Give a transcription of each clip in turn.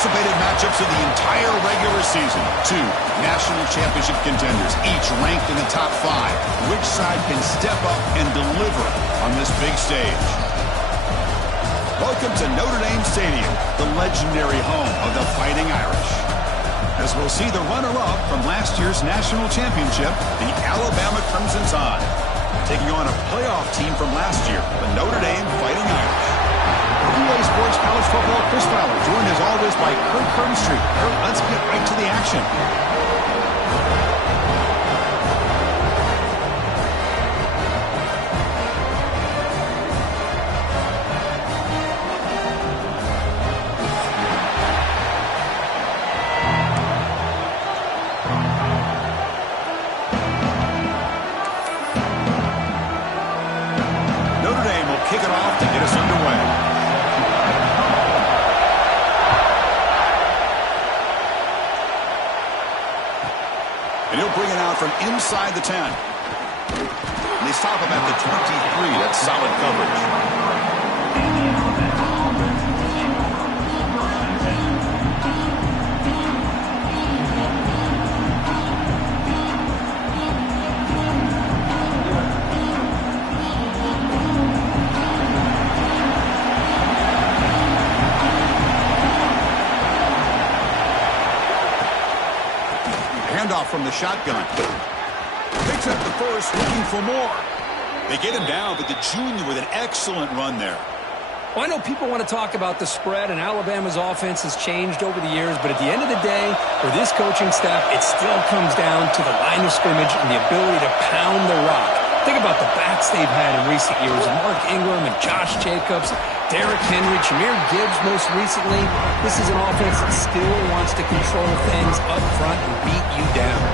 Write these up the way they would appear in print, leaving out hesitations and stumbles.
anticipated matchups of the entire regular season. Two national championship contenders, each ranked in the top 5. Which side can step up and deliver on this big stage? Welcome to Notre Dame Stadium, the legendary home of the Fighting Irish. As we'll see the runner-up from last year's national championship, the Alabama Crimson Tide, taking on a playoff team from last year, the Notre Dame Fighting Irish. EA Sports College Football, Chris Fowler, joined as always by Kurt Kernstreet. Kurt, let's get right to the action. Notre Dame will kick it off to get us underway. And he'll bring it out from inside the 10. And they stop him at the 23. That's solid coverage. Handoff from the shotgun. Picks up the first, looking for more. They get him down, but the junior with an excellent run there. Well, I know people want to talk about the spread, and Alabama's offense has changed over the years, but at the end of the day, for this coaching staff, it still comes down to the line of scrimmage and the ability to pound the rock. Think about the backs they've had in recent years, Mark Ingram and Josh Jacobs, Derrick Henry, Jahmyr Gibbs most recently. This is an offense that still wants to control things up front and beat you down.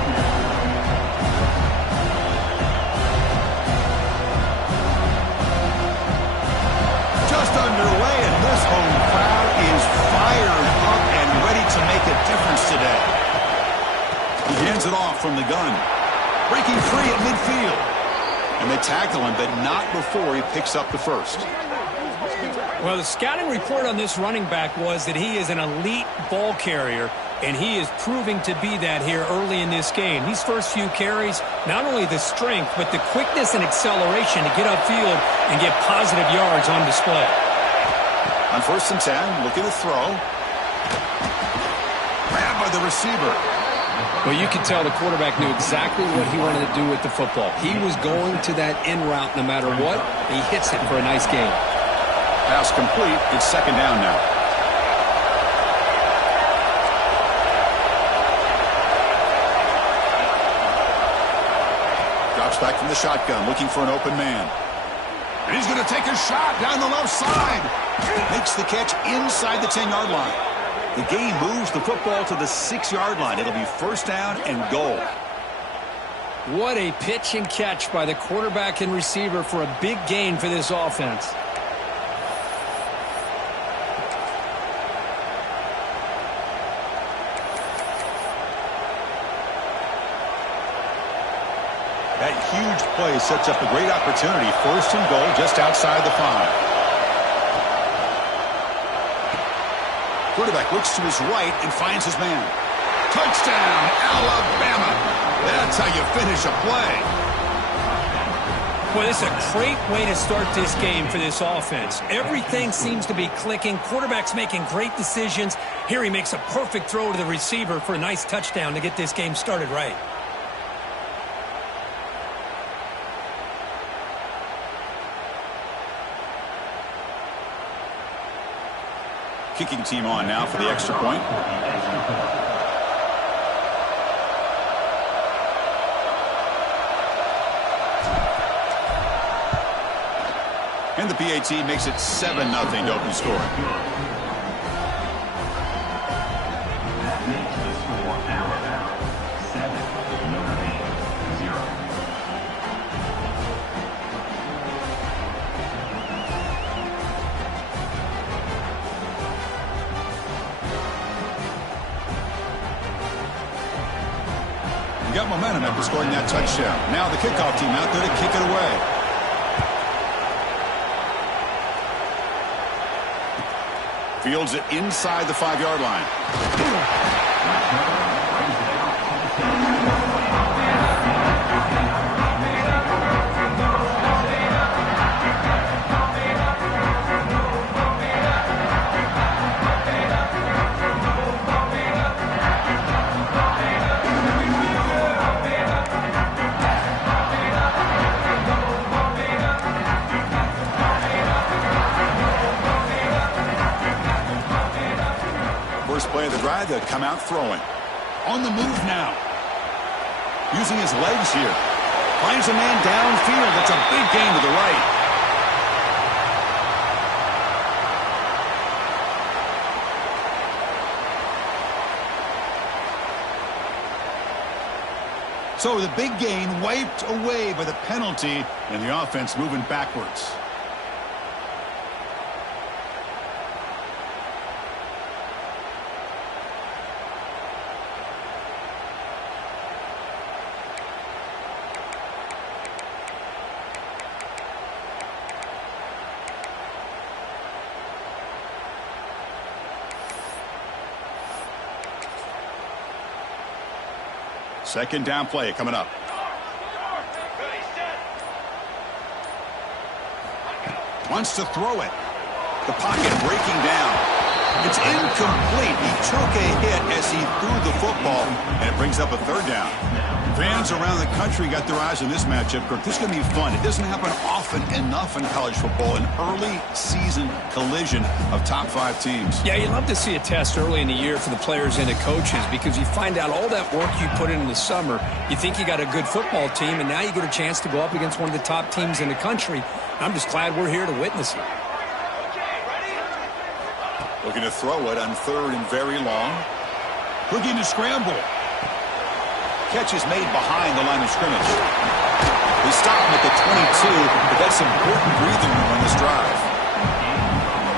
Just underway, and this home crowd is fired up and ready to make a difference today. He hands it off from the gun. Breaking free at midfield. And they tackle him, but not before he picks up the first. Well, the scouting report on this running back was that he is an elite ball carrier, and he is proving to be that here early in this game. These first few carries, not only the strength, but the quickness and acceleration to get upfield and get positive yards on display. On 1st and 10, looking to throw. Grabbed by the receiver. Well, you could tell the quarterback knew exactly what he wanted to do with the football. He was going to that in route no matter what. He hits it for a nice gain. Pass complete. It's 2nd down now. Drops back from the shotgun, looking for an open man. And he's going to take a shot down the left side. Makes the catch inside the 10-yard line. The game moves the football to the 6-yard line. It'll be 1st down and goal. What a pitch and catch by the quarterback and receiver for a big gain for this offense. That huge play sets up a great opportunity. 1st and goal just outside the 5. Quarterback looks to his right and finds his man. Touchdown, Alabama. That's how you finish a play. Well, this is a great way to start this game for this offense. Everything seems to be clicking. Quarterback's making great decisions. Here he makes a perfect throw to the receiver for a nice touchdown to get this game started right. Kicking team on now for the extra point. And the PAT makes it 7-0 to open scoring. Got momentum after scoring that touchdown. Now the kickoff team out there to kick it away. Fields it inside the 5-yard line. First play of the drive, they'll come out throwing. On the move now. Using his legs here. Finds a man downfield. That's a big gain to the right. So the big gain wiped away by the penalty, and the offense moving backwards. Second down play coming up. Wants to throw it. The pocket breaking down. It's incomplete. He took a hit as he threw the football, and it brings up a third down. Fans around the country got their eyes on this matchup, Kirk. This is going to be fun. It doesn't happen often enough in college football, an early season collision of top 5 teams. Yeah, you love to see a test early in the year for the players and the coaches because you find out all that work you put in the summer. You think you got a good football team, and now you get a chance to go up against one of the top teams in the country. I'm just glad we're here to witness it. Looking to throw it on 3rd and very long. Looking to scramble. Catch is made behind the line of scrimmage. They stop him at the 22, but that's important breathing room on this drive.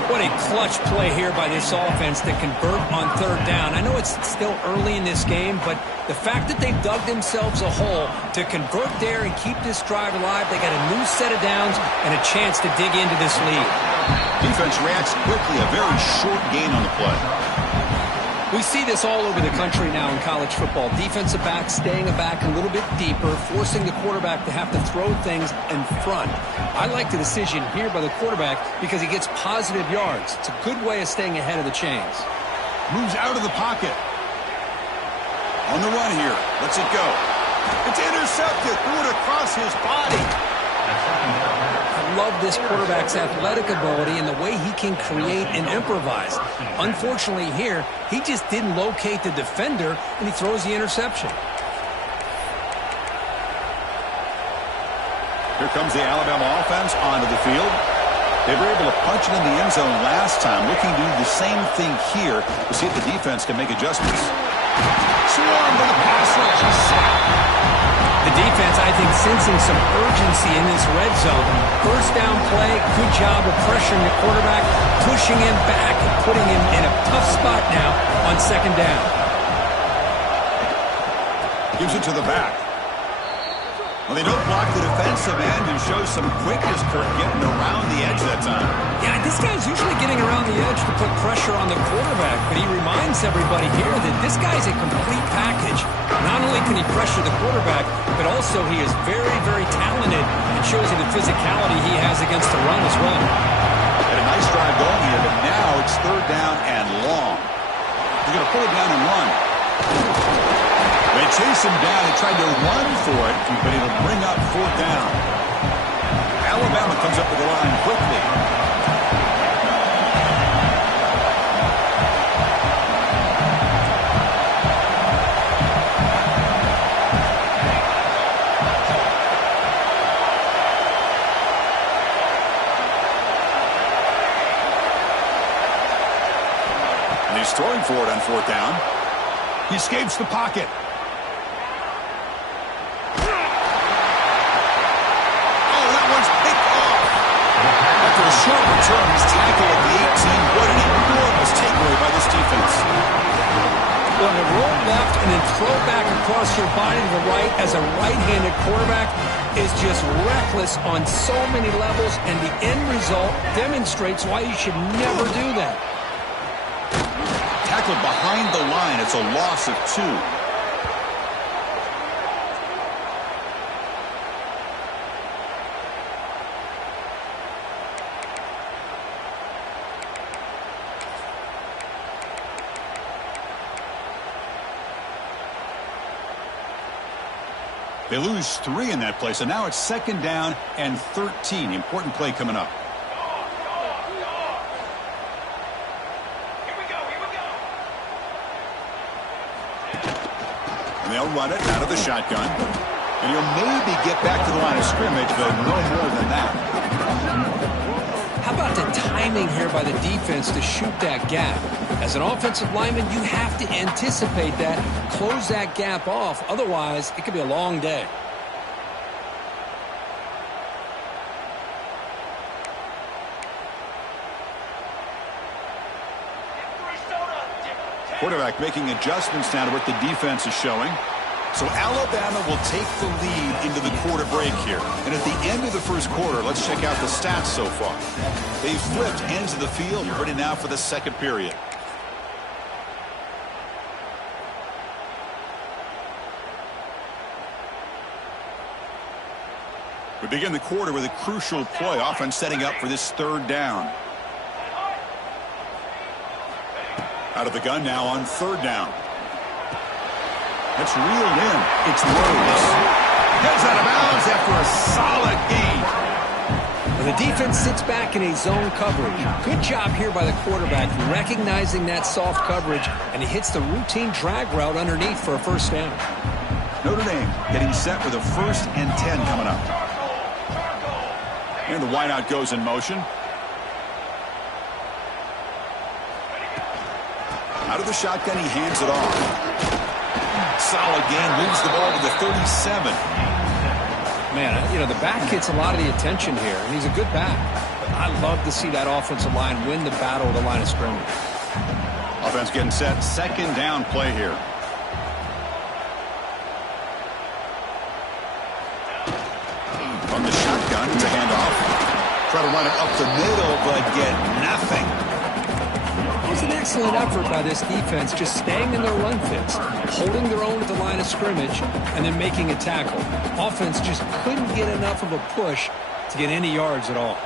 What a clutch play here by this offense to convert on 3rd down. I know it's still early in this game, but the fact that they've dug themselves a hole to convert there and keep this drive alive, they got a new set of downs and a chance to dig into this lead. Defense reacts quickly, a very short gain on the play. We see this all over the country now in college football. Defensive backs staying back a little bit deeper, forcing the quarterback to have to throw things in front. I like the decision here by the quarterback because he gets positive yards. It's a good way of staying ahead of the chains. Moves out of the pocket. On the run here. Lets it go. It's intercepted. Threw it across his body. I love this quarterback's athletic ability and the way he can create and improvise. Unfortunately here, he just didn't locate the defender, and he throws the interception. Here comes the Alabama offense onto the field. They were able to punch it in the end zone last time. Looking to do the same thing here to see if the defense can make adjustments. Swarm with a pass rush. The defense, I think, sensing some urgency in this red zone. First down play, good job of pressuring the quarterback, pushing him back and putting him in a tough spot now on 2nd down. Gives it to the back. Well, they don't block the defensive end and show some quickness, Kirk, getting around the edge that time. Yeah, this guy's usually getting around the edge to put pressure on the quarterback, but he reminds everybody here that this guy's a complete package. Not only can he pressure the quarterback, but also he is very, very talented and shows you the physicality he has against the run as well. Had a nice drive going here, but now it's 3rd down and long. They're going to pull it down and run. They chase him down. They tried to run for it, but it'll bring up 4th down. Alabama comes up with the line quickly. And he's throwing for it on 4th down. He escapes the pocket. A short return, he's tackled at the 18. What an enormous takeaway by this defense. Well, to roll left and then throw back across your body to the right as a right-handed quarterback is just reckless on so many levels, and the end result demonstrates why you should never do that. tackled behind the line. It's a loss of 2. They lose 3 in that play, so now it's 2nd down and 13. Important play coming up. And they'll run it out of the shotgun. And he'll maybe get back to the line of scrimmage, but no more than that. How about the timing here by the defense to shoot that gap? As an offensive lineman, you have to anticipate that, close that gap off. Otherwise, it could be a long day. Quarterback making adjustments now to what the defense is showing. So Alabama will take the lead into the quarter break here. And at the end of the first quarter, let's check out the stats so far. They've flipped ends of the field, ready now for the second period. We begin the quarter with a crucial play. Offense setting up for this 3rd down. Out of the gun now on 3rd down. That's reeled in. It's Rhodes. Heads out of bounds after a solid gain. And the defense sits back in a zone coverage. Good job here by the quarterback, recognizing that soft coverage, and he hits the routine drag route underneath for a 1st down. Notre Dame getting set with a 1st and 10 coming up. And the wideout goes in motion. Out of the shotgun, he hands it off. Solid gain, moves the ball to the 37. Man, you know, the back gets a lot of the attention here, and he's a good back. But I love to see that offensive line win the battle at the line of scrimmage. Offense getting set, 2nd down play here. From the shotgun, it's a handoff. Try to run it up the middle, but get nothing. It was an excellent effort by this defense, just staying in their run fits, holding their own at the line of scrimmage, and then making a tackle. Offense just couldn't get enough of a push to get any yards at all.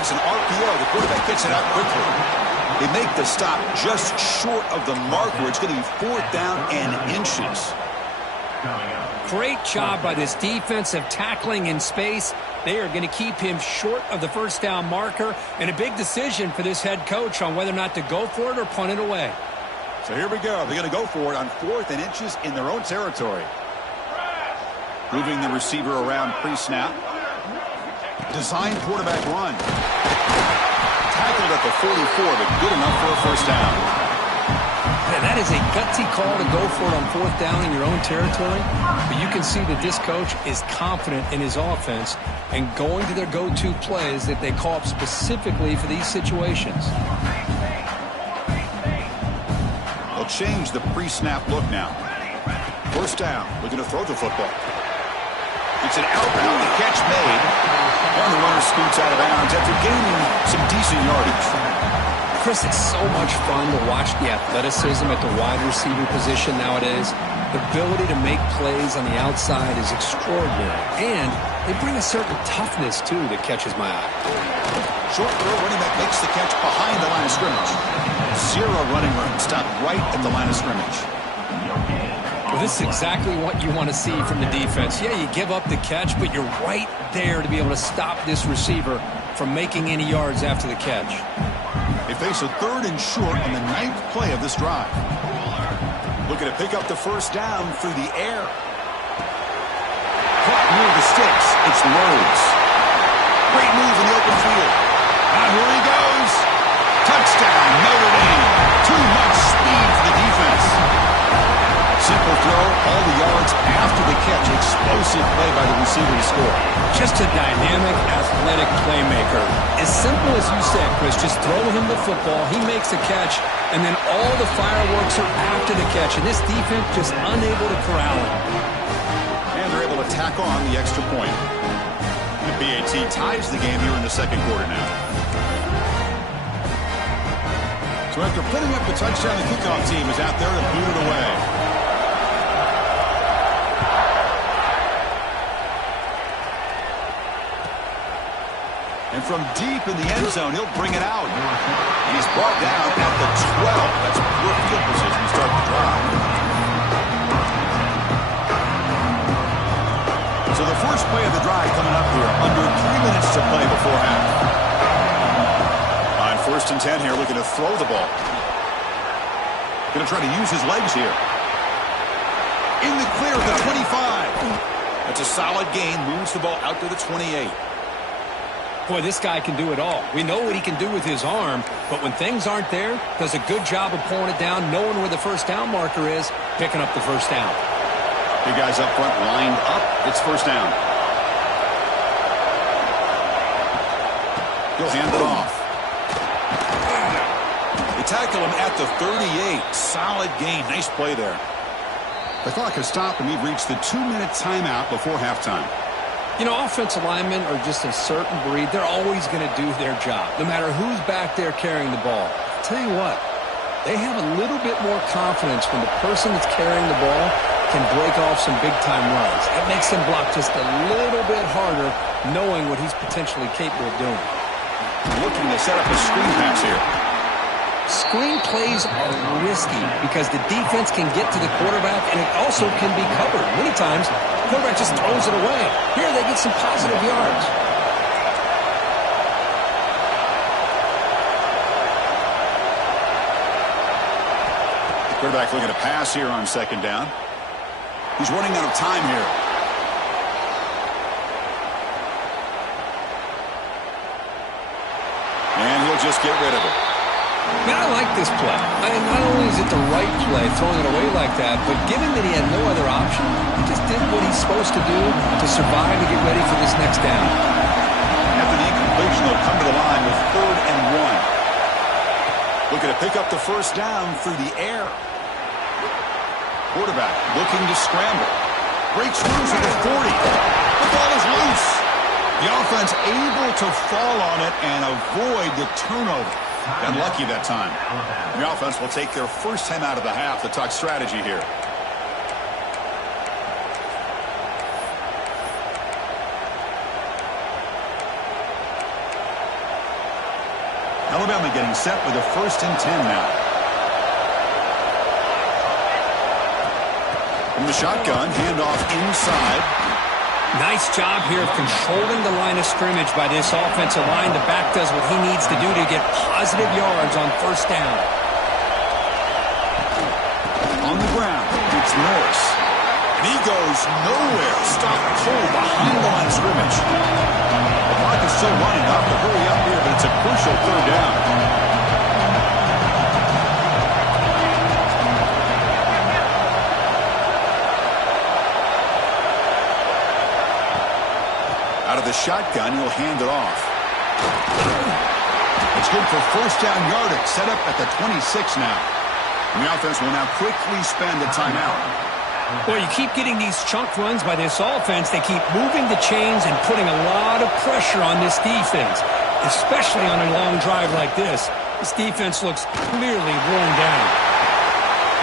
It's an RPO. The quarterback gets it out quickly. They make the stop just short of the marker. It's going to be 4th down and inches. Great job by this defensive tackling in space. They are going to keep him short of the 1st down marker, and a big decision for this head coach on whether or not to go for it or punt it away. So here we go. They're going to go for it on 4th and inches in their own territory. Moving the receiver around pre-snap. Design quarterback run. Tackled at the 44, but good enough for a 1st down. And that is a gutsy call to go for it on 4th down in your own territory. But you can see that this coach is confident in his offense and going to their go-to plays that they call up specifically for these situations. They'll change the pre-snap look now. 1st down, looking to throw the football. It's an outbound, the catch made. And the runner scoots out of bounds after gaining some decent yardage. Chris, it's so much fun to watch the athleticism at the wide receiver position nowadays. The ability to make plays on the outside is extraordinary. And they bring a certain toughness, too, that catches my eye. Short throw, running back makes the catch behind the line of scrimmage. 0 running room, stopped right at the line of scrimmage. Well, this is exactly what you want to see from the defense. Yeah, you give up the catch, but you're right there to be able to stop this receiver from making any yards after the catch. They face a 3rd and short on the 9th play of this drive. Looking to pick up the 1st down through the air. Caught near the sticks. It's Rhodes. Great move in the open field. Now here he goes. Touchdown, Notre Dame. Too much speed for the defense. Simple throw, all the yards after the catch. Explosive play by the receiver to score. Just a dynamic, athletic playmaker. As simple as you said, Chris, just throw him the football, he makes a catch, and then all the fireworks are after the catch. And this defense just unable to corral him. And they're able to tack on the extra point. The BAT ties the game here in the second quarter now. So after putting up the touchdown, the kickoff team is out there to boot it away. And from deep in the end zone, he'll bring it out. He's brought down at the 12. That's poor field position to start the drive. So the first play of the drive coming up here. Under 3 minutes to play before half. On 1st and 10 here, looking to throw the ball. Going to try to use his legs here. In the clear at the 25. That's a solid gain. Moves the ball out to the 28. Boy, this guy can do it all. We know what he can do with his arm, but when things aren't there, does a good job of pulling it down, knowing where the first down marker is, picking up the first down. Two guys up front lined up. It's first down. He'll hand it off. They tackle him at the 38. Solid gain. Nice play there. The clock has stopped, and we've reached the 2-minute timeout before halftime. You know, offensive linemen are just a certain breed. They're always going to do their job, no matter who's back there carrying the ball. I'll tell you what, they have a little bit more confidence when the person that's carrying the ball can break off some big-time runs. It makes them block just a little bit harder, knowing what he's potentially capable of doing. Looking to set up a screen pass here. Screen plays are risky because the defense can get to the quarterback, and it also can be covered. Many times, the quarterback just throws it away. Here, they get some positive yards. The quarterback looking to pass here on 2nd down. He's running out of time here. And he'll just get rid of it. Man, I like this play. Not only is it the right play, throwing it away like that, but given that he had no other option, he just did what he's supposed to do to survive and get ready for this next down. After the incompletion, they'll come to the line with 3rd and 1. Looking to pick up the first down through the air. Quarterback looking to scramble. Breaks loose at the 40. The ball is loose. The offense able to fall on it and avoid the turnover. Got lucky that time. The offense will take their first 10 out of the half to talk strategy here. Alabama getting set with a 1st and 10 now. From the shotgun, handoff inside. Nice job here of controlling the line of scrimmage by this offensive line. The back does what he needs to do to get positive yards on first down. On the ground, it's Norris. And he goes nowhere. Stop cold behind the line of scrimmage. The clock is still running. Have to hurry up here, but it's a crucial 3rd down. Out of the shotgun, he'll hand it off. It's good for first down yardage. Set up at the 26 now. And the offense will now quickly spend a timeout. Well, you keep getting these chunk runs by this offense. They keep moving the chains and putting a lot of pressure on this defense, especially on a long drive like this. This defense looks clearly worn down.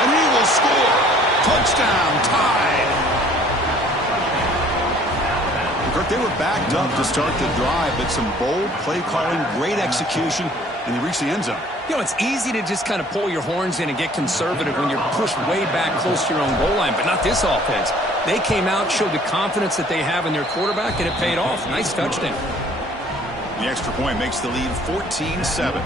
And he will score. Touchdown, tied. They were backed up to start the drive, but some bold play calling, great execution, and they reached the end zone. You know, it's easy to just kind of pull your horns in and get conservative when you're pushed way back close to your own goal line, but not this offense. They came out, showed the confidence that they have in their quarterback, and it paid off. Nice touchdown. The extra point makes the lead 14-7.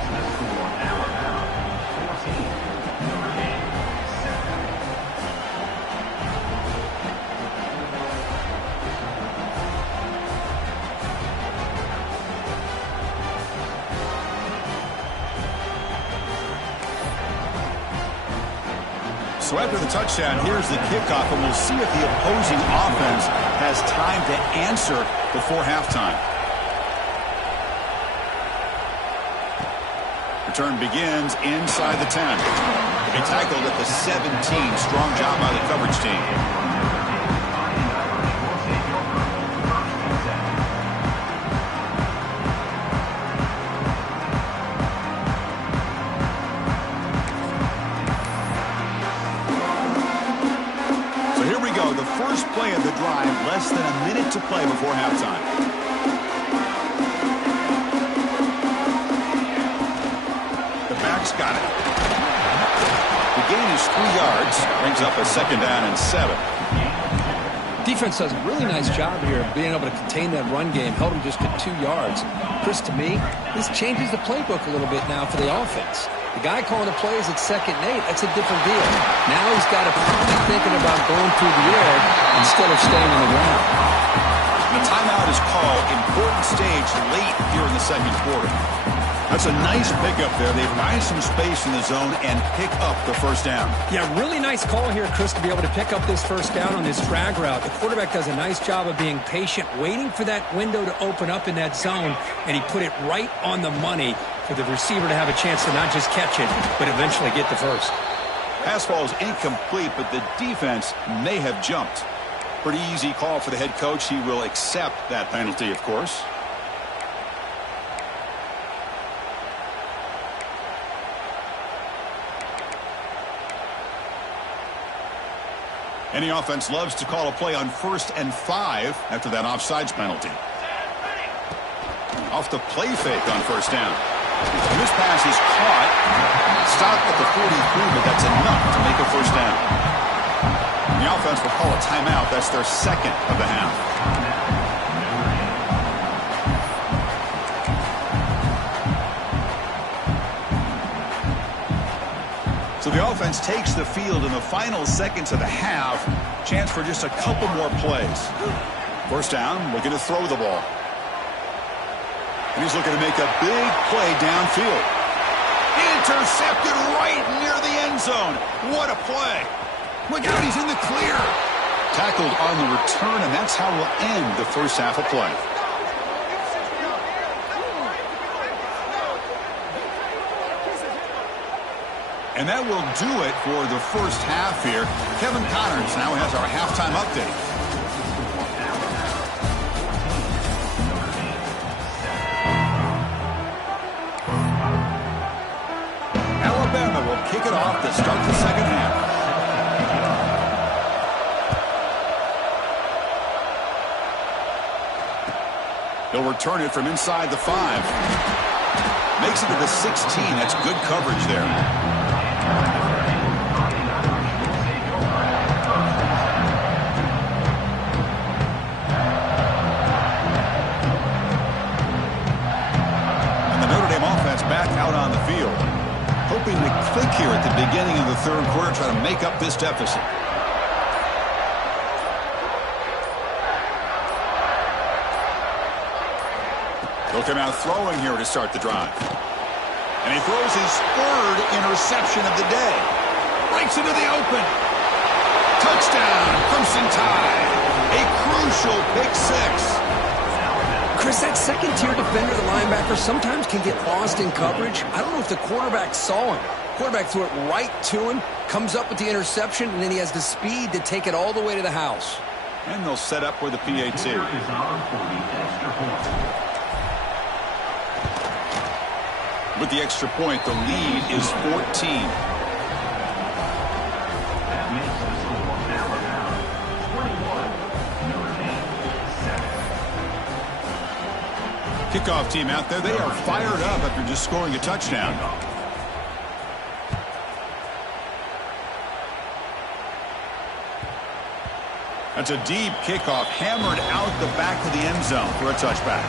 So after the touchdown, here's the kickoff, and we'll see if the opposing offense has time to answer before halftime. Return begins inside the 10. He'll be tackled at the 17. Strong job by the coverage team. first play of the drive, less than a minute to play before halftime. The back's got it. The gain is 3 yards, brings up a 2nd down and 7. Defense does a really nice job here of being able to contain that run game. Held him just at 2 yards. Chris, to me, this changes the playbook a little bit now for the offense. The guy calling the plays at 2nd and 8, that's a different deal. Now he's got to be thinking about going through the air instead of staying on the ground. The timeout is called. Important stage late here in the 2nd quarter. That's a nice pickup there. They find some space in the zone and pick up the 1st down. Yeah, really nice call here, Chris, to be able to pick up this 1st down on this drag route. The quarterback does a nice job of being patient, waiting for that window to open up in that zone, and he put it right on the money for the receiver to have a chance to not just catch it, but eventually get the 1st. Pass ball is incomplete, but the defense may have jumped. Pretty easy call for the head coach. He will accept that penalty, of course. Any offense loves to call a play on 1st and 5 after that offsides penalty. Off the play fake on 1st down. And this pass is caught. Stopped at the 43, but that's enough to make a 1st down. The offense will call a timeout. That's their 2nd of the half. So the offense takes the field in the final seconds of the half. Chance for just a couple more plays. 1st down, looking to throw the ball. And he's looking to make a big play downfield. Intercepted right near the end zone. What a play. Look out, he's in the clear. Tackled on the return, and that's how we'll end the 1st half of play. And that will do it for the 1st half here. Kevin Connors now has our halftime update. Alabama will kick it off to start the 2nd half. He'll return it from inside the 5. Makes it to the 16. That's good coverage there. Back out on the field, hoping to click here at the beginning of the 3rd quarter, try to make up this deficit. He'll come out throwing here to start the drive. And he throws his 3rd interception of the day. Breaks into the open. Touchdown, Crimson Tide. A crucial pick 6. Chris, that 2nd-tier defender, the linebacker, sometimes can get lost in coverage. I don't know if the quarterback saw him. Quarterback threw it right to him, comes up with the interception, and then he has the speed to take it all the way to the house. And they'll set up with a PAT. With the extra point, the lead is 14. Kickoff team out there, they are fired up after just scoring a touchdown. That's a deep kickoff, hammered out the back of the end zone for a touchback.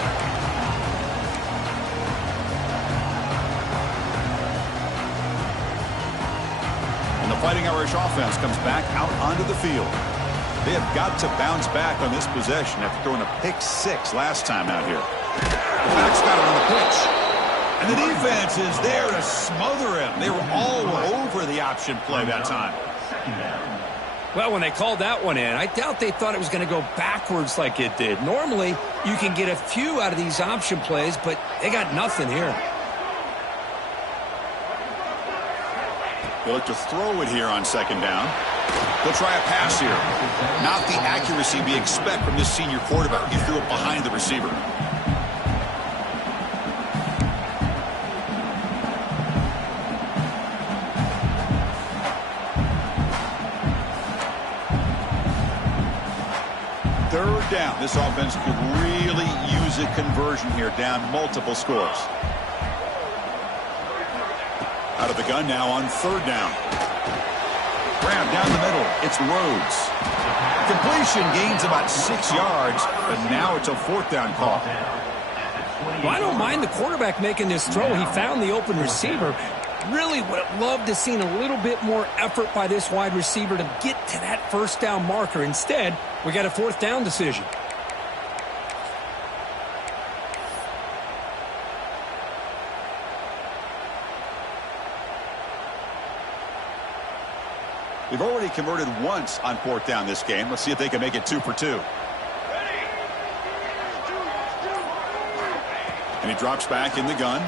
And the Fighting Irish offense comes back out onto the field. They have got to bounce back on this possession after throwing a pick 6 last time out here. The back's got it on the pitch. And the defense is there to smother him. They were all over the option play that time. Well, when they called that one in, I doubt they thought it was going to go backwards like it did. Normally, you can get a few out of these option plays, but they got nothing here. They look to throw it here on 2nd down. They'll try a pass here. Not the accuracy we expect from this senior quarterback. He threw it behind the receiver. third down. This offense could really use a conversion here, down multiple scores. Out of the gun now on third down. Grab down the middle. It's Rhodes. Completion gains about 6 yards, but now it's a fourth down call. Well, I don't mind the quarterback making this throw. He found the open receiver. Really would have loved to seen a little bit more effort by this wide receiver to get to that first down marker. Instead, we got a fourth down decision. They've already converted once on fourth down this game. Let's see if they can make it 2 for 2. And he drops back in the gun.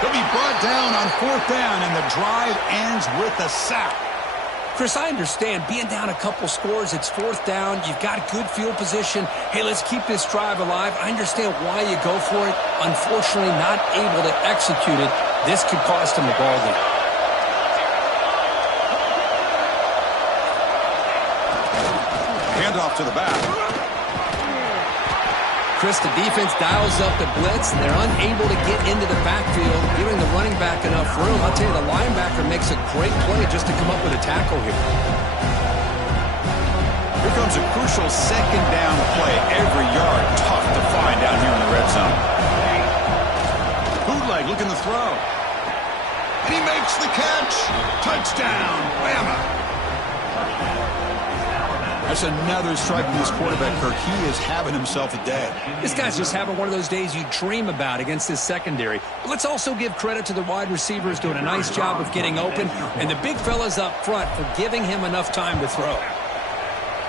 He'll be brought down on fourth down, and the drive ends with a sack. Chris, I understand being down a couple scores, it's fourth down, you've got good field position. Hey, let's keep this drive alive. I understand why you go for it. Unfortunately, not able to execute it. This could cost him the ball game. Handoff to the back. Chris, the defense dials up the blitz, and they're unable to get into the backfield, giving the running back enough room. I'll tell you, the linebacker makes a great play just to come up with a tackle here. Here comes a crucial second down play. Every yard tough to find down here in the red zone. Bootleg looking to throw. And he makes the catch. Touchdown, Bama. That's another strike from this quarterback, Kirk. He is having himself a day. This guy's just having one of those days you dream about against this secondary. But let's also give credit to the wide receivers doing a nice job of getting open, and the big fellas up front for giving him enough time to throw.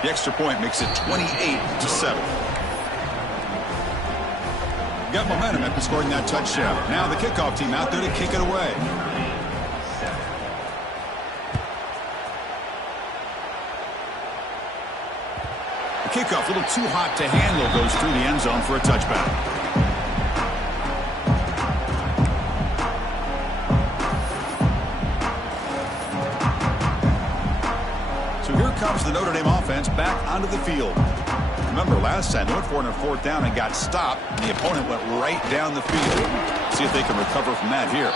The extra point makes it 28-7. Got momentum after scoring that touchdown. Now the kickoff team out there to kick it away. The kickoff, a little too hot to handle, goes through the end zone for a touchback. So here comes the Notre Dame offense back onto the field. Remember, last time they went for it on fourth down and got stopped, and the opponent went right down the field. See if they can recover from that here.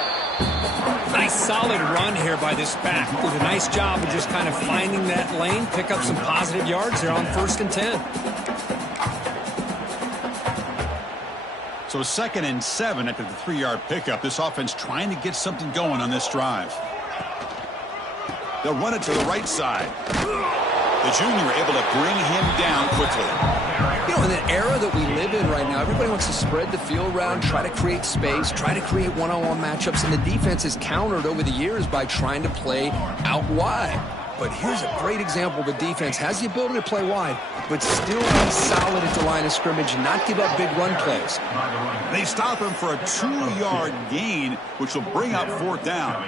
Nice solid run here by this back. Did a nice job of just kind of finding that lane, pick up some positive yards there on 1st and 10. So 2nd and 7 after the 3-yard pickup. This offense trying to get something going on this drive. They'll run it to the right side. The junior able to bring him down quickly. You know, in the era that we live in right now, everybody wants to spread the field around, try to create space, try to create one-on-one matchups, and the defense is countered over the years by trying to play out wide. But here's a great example. The defense has the ability to play wide, but still be solid at the line of scrimmage and not give up big run plays. They stop him for a 2-yard gain, which will bring up fourth down.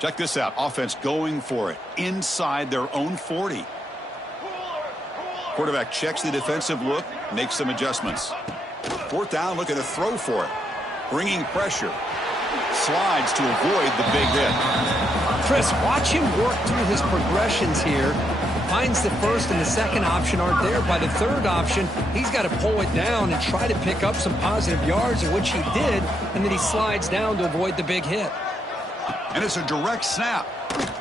Check this out. Offense going for it inside their own 40. Quarterback checks the defensive look, makes some adjustments. Fourth down, looking to throw for it. Bringing pressure. Slides to avoid the big hit. Chris, watch him work through his progressions here. Finds the first and the second option aren't there. By the third option, he's got to pull it down and try to pick up some positive yards, which he did, and then he slides down to avoid the big hit. And it's a direct snap.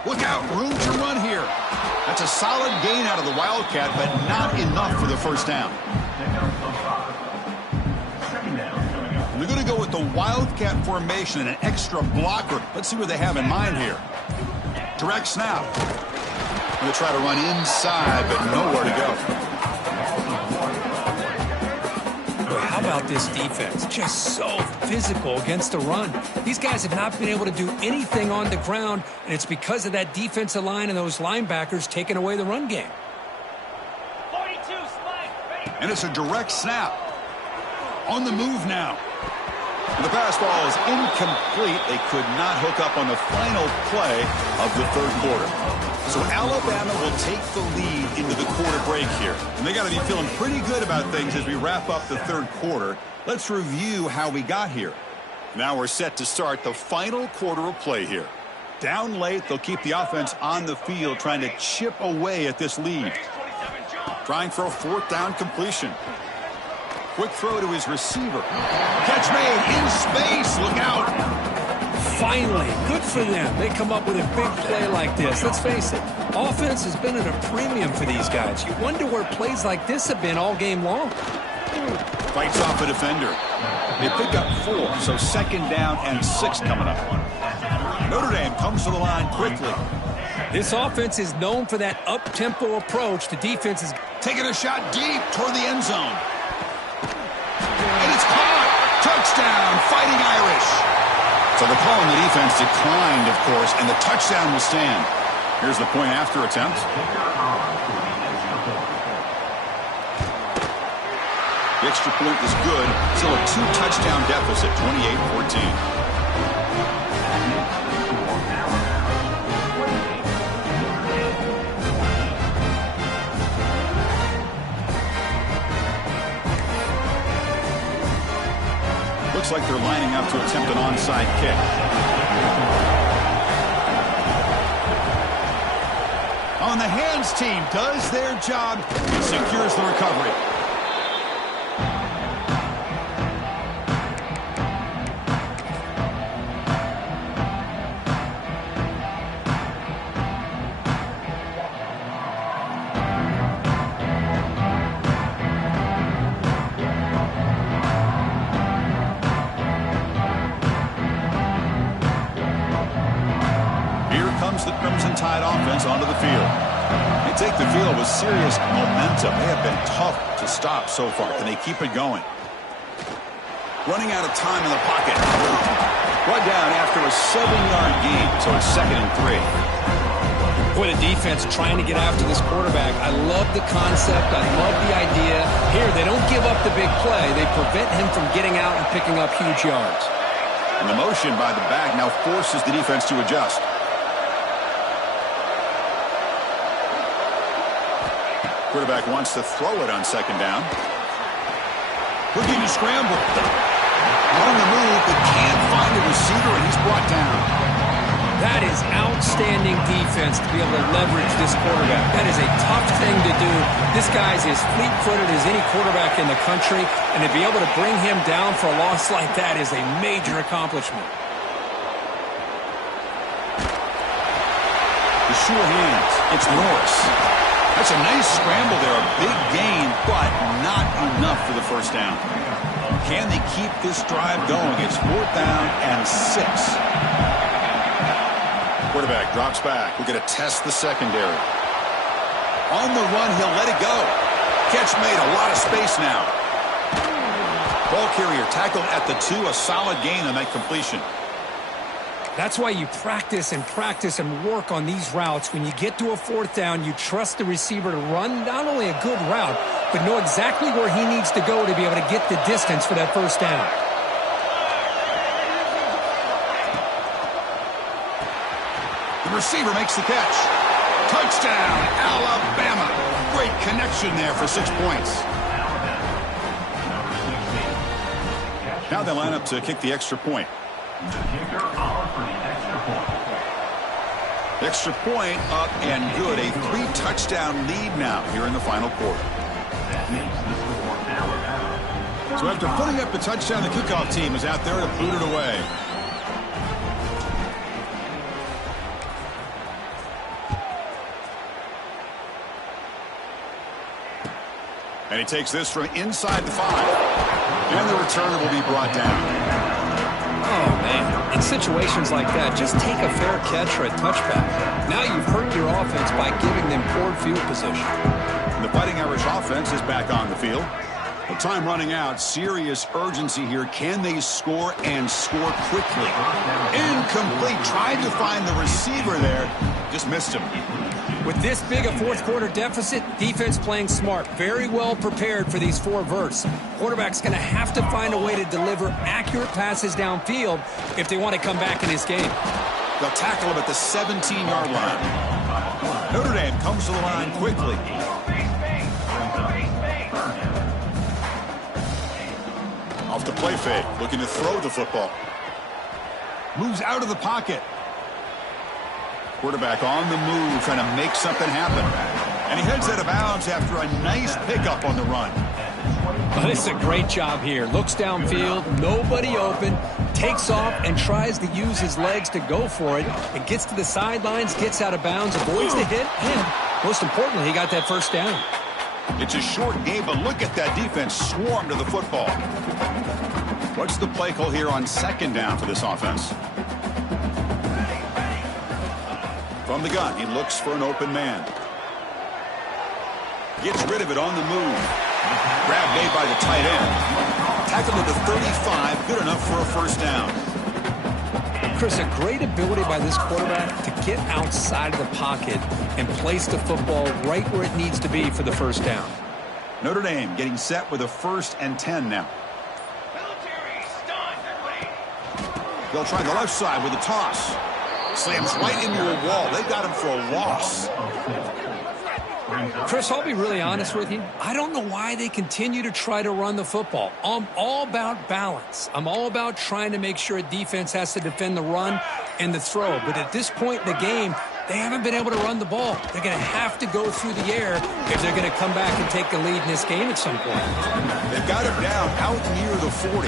Look out, room to run here. That's a solid gain out of the Wildcat, but not enough for the first down. And they're going to go with the Wildcat formation and an extra blocker. Let's see what they have in mind here. Direct snap. Going to try to run inside, but nowhere to go. How about this defense? Just so physical against the run. These guys have not been able to do anything on the ground, and it's because of that defensive line and those linebackers taking away the run game. 42, slide, ready. And it's a direct snap. On the move now. And the pass ball is incomplete. They could not hook up on the final play of the third quarter. So Alabama will take the lead into the quarter break here. And they got to be feeling pretty good about things as we wrap up the third quarter. Let's review how we got here. Now we're set to start the final quarter of play here. Down late, they'll keep the offense on the field trying to chip away at this lead. Trying for a fourth down completion. Quick throw to his receiver. Catch made in space. Look out. Finally, good for them. They come up with a big play like this. Let's face it, offense has been at a premium for these guys. You wonder where plays like this have been all game long. Fights off a defender. They pick up 4, so second down and 6 coming up. Notre Dame comes to the line quickly. This offense is known for that up-tempo approach. The defense is taking a shot deep toward the end zone. And it's caught. Touchdown, Fighting Irish. So the call on the defense declined, of course, and the touchdown will stand. Here's the point after attempt. The extra point is good. Still a 2-touchdown deficit, 28-14. Looks like they're lining up to attempt an onside kick. On the hands team does their job, secures the recovery. The Crimson Tide offense onto the field. They take the field with serious momentum. They have been tough to stop so far. Can they keep it going? Running out of time in the pocket. Brought down after a 7-yard gain, so it's 2nd and 3. Boy, the defense trying to get after this quarterback. I love the concept. I love the idea. Here, they don't give up the big play. They prevent him from getting out and picking up huge yards. And the motion by the back now forces the defense to adjust. Quarterback wants to throw it on 2nd down. Looking to scramble. On the move, but can't find a receiver, and he's brought down. That is outstanding defense to be able to leverage this quarterback. That is a tough thing to do. This guy's as fleet-footed as any quarterback in the country, and to be able to bring him down for a loss like that is a major accomplishment. The sure hands. It's Norris. That's a nice scramble there, a big gain, but not enough for the first down. Can they keep this drive going? It's 4th down and 6. Quarterback drops back. We're going to test the secondary. On the run, he'll let it go. Catch made, a lot of space now. Ball carrier tackled at the 2, a solid gain on that completion. That's why you practice and work on these routes. When you get to a 4th down, you trust the receiver to run not only a good route, but know exactly where he needs to go to be able to get the distance for that first down. The receiver makes the catch. Touchdown, Alabama. Great connection there for 6 points. Now they line up to kick the extra point. Extra point up and good. A 3-touchdown lead now here in the final quarter. So after putting up the touchdown, the kickoff team is out there to boot it away. And he takes this from inside the 5. And the returner will be brought down. Oh, man. In situations like that, just take a fair catch or a touchback. Now you've hurt your offense by giving them poor field position. The Fighting Irish offense is back on the field. The time running out. Serious urgency here. Can they score and score quickly? Incomplete. Tried to find the receiver there. Just missed him. With this big a 4th quarter deficit, defense playing smart, very well prepared for these 4 verts. Quarterback's going to have to find a way to deliver accurate passes downfield if they want to come back in this game. They'll tackle him at the 17-yard line. Notre Dame comes to the line quickly. Off the play fake, looking to throw the football. Moves out of the pocket. Quarterback on the move, trying to make something happen. And he heads out of bounds after a nice pickup on the run. Well, this is a great job here. Looks downfield, nobody open, takes off and tries to use his legs to go for it. It gets to the sidelines, gets out of bounds, avoids the hit, and most importantly, he got that first down. It's a short game, but look at that defense swarm to the football. What's the play call here on second down for this offense? From the gun, he looks for an open man. Gets rid of it on the move. Grab made by the tight end. Tackled at the 35, good enough for a first down. Chris, a great ability by this quarterback to get outside of the pocket and place the football right where it needs to be for the first down. Notre Dame getting set with a 1st and 10 now. They'll try the left side with a toss. Slams right into a wall. They got him for a loss. Chris, I'll be really honest with you. I don't know why they continue to try to run the football. I'm all about balance. I'm all about trying to make sure a defense has to defend the run and the throw. But at this point in the game, they haven't been able to run the ball. They're going to have to go through the air if they're going to come back and take the lead in this game at some point. They've got him down out near the 40.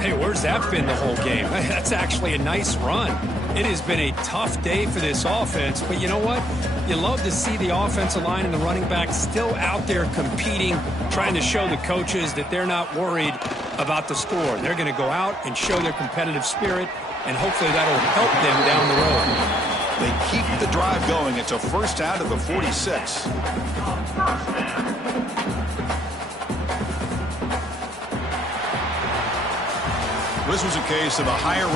Hey, where's that been the whole game? That's actually a nice run. It has been a tough day for this offense, but you know what? You love to see the offensive line and the running back still out there competing, trying to show the coaches that they're not worried about the score. They're going to go out and show their competitive spirit, and hopefully that'll help them down the road. They keep the drive going. It's a first down to the 46. This was a case of a higher